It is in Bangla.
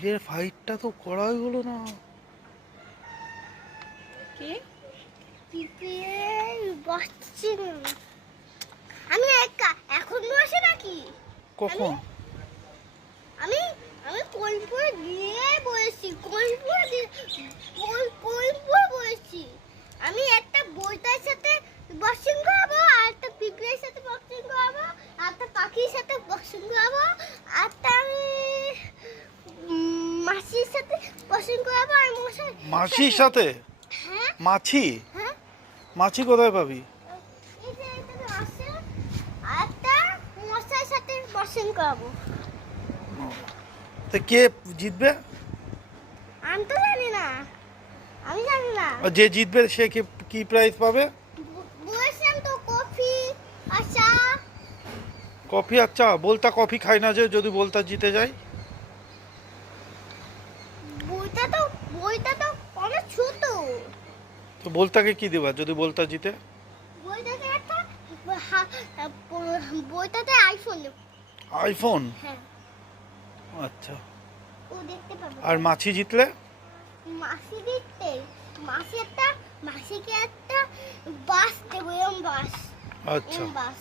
পিঁপড়ের ফাইটটা তো করাই হলো না। কি পিঁপড়ে বসছে না। আমি একা এখন বসে নাকি? কখন? আমি আমি কোলপুর দিয়ে বলেছি, কোলপুর দিয়ে কোলপুর বলেছি। আমি একটা বইটার সাথে বক্সিং করবো, আর একটা পিঁপড়ের সাথে বক্সিং করবো, আর একটা পাখির সাথে বক্সিং করবো, আর একটা আমি মাছির সাথে বক্সিং করবো। আর মশাই মাছির সাথে? হ্যাঁ মাছি? হ্যাঁ, মাছি কোথায় পাবি? এই যে এখানে আছে, আর একটা মশার সাথে বক্সিং করবো। তো কে জিতবে? আমি তো জানি না, আমি জানি না। আর যে জিতবে সে কি প্রাইজ পাবে? বলছিলাম তো কফি আর চা। কফি? আচ্ছা, বলতা কফি খাই না, যে যদি বলতা জিতে যায়। বইটা তো অনেক ছোট। তো বলতাকে কি দেবা যদি বলতা জিতে? বইটাতে একটা বইটাতে আইফোন। আইফোন? হ্যাঁ, আচ্ছা। ও দেখতে পাবে। আর মাছি জিতলে? মাসি দিতে মাসিকে একটা বাস দেবো, এরম বাস, আচ্ছা। এরম বাস।